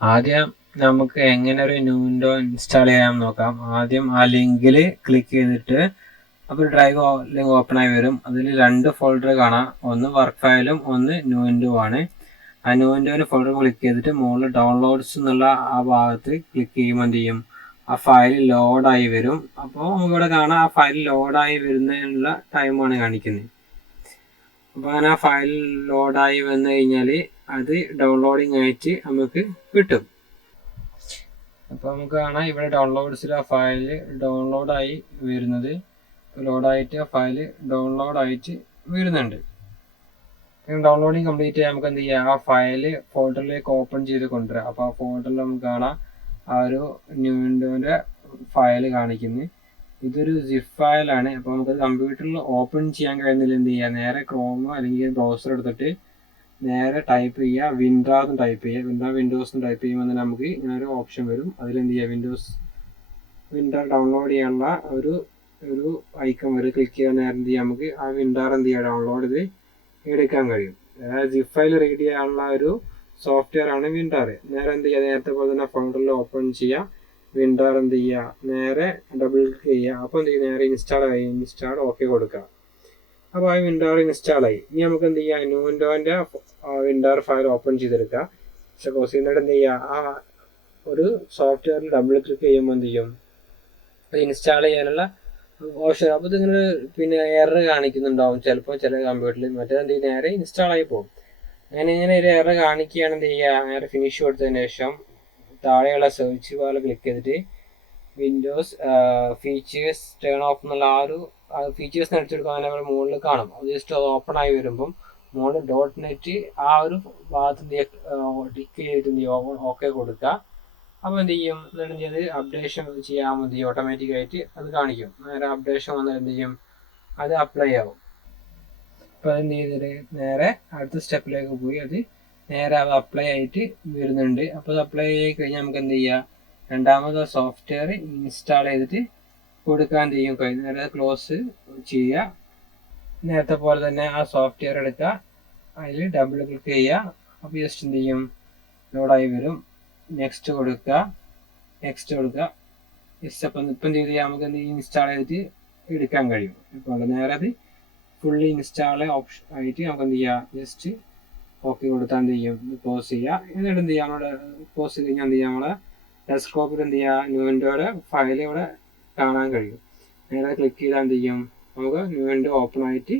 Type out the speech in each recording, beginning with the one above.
ആദ്യം നമുക്ക് എങ്ങനെ ഒരു ന്യൂ വിൻഡോ ഇൻസ്റ്റാൾ ചെയ്യാൻ നോക്കാം. ആദ്യം ആ ലിങ്കിൽ ക്ലിക്ക് ചെയ്തിട്ട് അപ്പോൾ ഡ്രൈവ് ലിങ്ക് ഓപ്പൺ ആയി വരും. അതിൽ 2 ഫോൾഡർ കാണാം, ഒന്ന് വർക്ക് ഫയലും ഒന്ന് ന്യൂ വിൻഡോ ആണ്. ആ ന്യൂ വിൻഡോയുടെ ഫോൾഡർ ക്ലിക്ക് ചെയ്തിട്ട് മുകളിൽ ഡൗൺലോഡ്സ് എന്നുള്ള ആ ഭാഗത്ത് ക്ലിക്ക് ചെയ്യുമ്പോൾ എന്ത് ചെയ്യും, ആ ഫയൽ ലോഡായി വരും. അപ്പോൾ നമുക്കിവിടെ കാണാം ആ ഫയൽ ലോഡായി വരുന്നതിനുള്ള ടൈമാണ് കാണിക്കുന്നത്. അപ്പോൾ അങ്ങനെ ആ ഫയൽ ലോഡായി വന്നു കഴിഞ്ഞാൽ അത് ഡൗൺലോഡിങ് ആയിട്ട് നമുക്ക് കിട്ടും. അപ്പോൾ നമുക്ക് കാണാം ഇവിടെ ഡൗൺലോഡ്സിൽ ആ ഫയൽ ഡൗൺലോഡായി വരുന്നത്, ലോഡായിട്ട് ആ ഫയൽ ഡൗൺലോഡായിട്ട് വരുന്നുണ്ട്. ഡൗൺലോഡിങ് കംപ്ലീറ്റ് ചെയ്യാൻ നമുക്ക് എന്ത് ചെയ്യാം, ആ ഫയൽ ഫോൾഡറിലേക്ക് ഓപ്പൺ ചെയ്ത് കൊണ്ടുവരാം. അപ്പോൾ ആ ഫോൾഡറിൽ നമുക്ക് കാണാം ആ ഒരു ന്യൂ വിൻഡോൻ്റെ ഫയൽ കാണിക്കുന്നത്. ഇതൊരു സിപ്പ് ഫയലാണ്. അപ്പോൾ നമുക്ക് കമ്പ്യൂട്ടറിൽ ഓപ്പൺ ചെയ്യാൻ കഴിയുന്നില്ല, എന്ത് ചെയ്യുക, നേരെ ക്രോമോ അല്ലെങ്കിൽ ബ്രൗസർ എടുത്തിട്ട് നേരെ ടൈപ്പ് ചെയ്യുക, വിൻഡോസ് ടൈപ്പ് ചെയ്യുക. വിൻഡോസ് ടൈപ്പ് ചെയ്യുമ്പോൾ തന്നെ നമുക്ക് ഇങ്ങനെ ഒരു ഓപ്ഷൻ വരും. അതിലെന്ത് ചെയ്യുക, വിൻഡോ ഡൗൺലോഡ് ചെയ്യാനുള്ള ഒരു ഐക്കൺ വരും. ക്ലിക്ക് ചെയ്യാൻ നേരം എന്ത് ചെയ്യുക, നമുക്ക് ആ വിൻഡോ എന്ത് ചെയ്യുക, ഡൗൺലോഡ് ചെയ്ത് എടുക്കാൻ കഴിയും. അതായത് സിപ്പ് ഫയൽ റീഡ് ചെയ്യാനുള്ള ഒരു സോഫ്റ്റ്വെയർ ആണ് വിൻഡോർ. നേരെ എന്ത് ചെയ്യുക, നേരത്തെ പോലെ തന്നെ ഫോൾഡറിൽ ഓപ്പൺ ചെയ്യുക, വിൻഡോർ എന്ത് ചെയ്യുക, നേരെ ഡബിൾ ക്ലിക്ക് ചെയ്യുക. അപ്പോൾ എന്ത് ചെയ്യുക, നേരെ ഇൻസ്റ്റാൾ ഓക്കെ കൊടുക്കുക. അപ്പോൾ ആ വിൻഡോർ ഇൻസ്റ്റാൾ ആയി. ഇനി നമുക്ക് എന്ത് ചെയ്യുക, ന്യൂ വിൻഡോൻ്റെ വിൻഡോർ ഫയൽ ഓപ്പൺ ചെയ്തെടുക്കുക. പക്ഷെ ക്ലോസ് ചെയ്യുന്നിട്ട് എന്ത് ചെയ്യുക, ആ ഒരു സോഫ്റ്റ്വെയറിൽ ഡബിൾ ക്ലിക്ക് ചെയ്യുമ്പോൾ എന്ത് ചെയ്യും, അത് ഇൻസ്റ്റാൾ ചെയ്യാനുള്ള ഓപ്ഷൻ. അപ്പോൾ ഇതിങ്ങനെ പിന്നെ എറർ കാണിക്കുന്നുണ്ടാവും ചിലപ്പോൾ ചില കമ്പ്യൂട്ടറിൽ. മറ്റേ എന്ത് ചെയ്യും, നേരെ ഇൻസ്റ്റാൾ ആയി പോകും. ഇങ്ങനെ ഒരു എറർ കാണിക്കുകയാണ് എന്ത് ചെയ്യുക, നേരെ ഫിനിഷ് കൊടുത്തതിന് ശേഷം താഴെയുള്ള സെർച്ച് പോലെ ക്ലിക്ക് ചെയ്തിട്ട് വിൻഡോസ് ഫീച്ചേഴ്സ് ടേൺ ഓഫ് എന്നുള്ള ആ ഒരു ഫീച്ചേഴ്സ് അടിച്ചെടുക്കാൻ നമ്മൾ മുകളിൽ കാണും. അത് ജസ്റ്റ് ഓപ്പൺ ആയി വരുമ്പം മുകളിൽ .net ആ ഒരു ഭാഗത്ത് ടിക്ക് ചെയ്തിട്ട് ഓക്കെ കൊടുക്കുക. അപ്പോൾ എന്ത് ചെയ്യും, എന്നിട്ട് അത് അപ്ഡേഷൻ ചെയ്യാൻ മതി, ഓട്ടോമാറ്റിക്കായിട്ട് അത് കാണിക്കും. നേരെ അപ്ഡേഷൻ വന്നാൽ എന്ത് ചെയ്യും, അത് അപ്ലൈ ആവും. അപ്പോൾ അതെന്ത് ചെയ്തിട്ട് നേരെ അടുത്ത സ്റ്റെപ്പിലേക്ക് പോയി അത് നേരെ അത് അപ്ലൈ ആയിട്ട് വരുന്നുണ്ട്. അപ്പോൾ അത് അപ്ലൈ ആയി കഴിഞ്ഞാൽ നമുക്ക് എന്ത് ചെയ്യുക, രണ്ടാമത് സോഫ്റ്റ്വെയർ ഇൻസ്റ്റാൾ ചെയ്തിട്ട് കൊടുക്കാൻ എന്ത് ചെയ്യും, നേരെ ക്ലോസ് ചെയ്യുക. നേരത്തെ പോലെ തന്നെ ആ സോഫ്റ്റ്വെയർ എടുക്കുക, അതിൽ ഡബിൾ ക്ലിക്ക് ചെയ്യുക. അപ്പോൾ ജസ്റ്റ് എന്ത് ചെയ്യും, ലോഡായി വരും. നെക്സ്റ്റ് കൊടുക്കുക. അപ്പം ഇപ്പം എന്ത് ചെയ്ത് നമുക്ക് എന്ത് ഇൻസ്റ്റാൾ ചെയ്തിട്ട് എടുക്കാൻ കഴിയും. ഇപ്പോൾ നേരെ അത് ഫുള്ളി ഇൻസ്റ്റാൾ ഓപ്ഷൻ ആയിട്ട് നമുക്ക് എന്ത് ചെയ്യുക, ജസ്റ്റ് ഓക്കെ കൊടുത്താൽ എന്ത് ചെയ്യും, ക്ലോസ് ചെയ്യുക. എന്നിട്ട് എന്ത് ചെയ്യുക, നമ്മുടെ ക്ലോസ് ചെയ്ത് കഴിഞ്ഞാൽ എന്ത് ചെയ്യുക, നമ്മളെ ഡെസ്ക്ടോപ്പിൽ എന്ത് ചെയ്യുക, ന്യൂ വിൻഡോയുടെ ഫയൽ ഇവിടെ കാണാൻ കഴിയും. നേരെ ക്ലിക്ക് ചെയ്താൽ എന്ത് ചെയ്യും, നമുക്ക് ന്യൂ വിൻഡോ ഓപ്പൺ ആയിട്ട്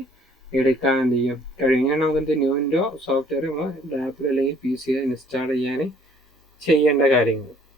എടുക്കാൻ എന്ത് ചെയ്യും കഴിയും. ഇങ്ങനെ നമുക്ക് എന്ത് ന്യൂ വിൻഡോ സോഫ്റ്റ്വെയർ നമ്മൾ ലാപ്പിൽ അല്ലെങ്കിൽ PC ഇൻസ്റ്റാൾ ചെയ്യാൻ ചെയ്യേണ്ട കാര്യങ്ങൾ.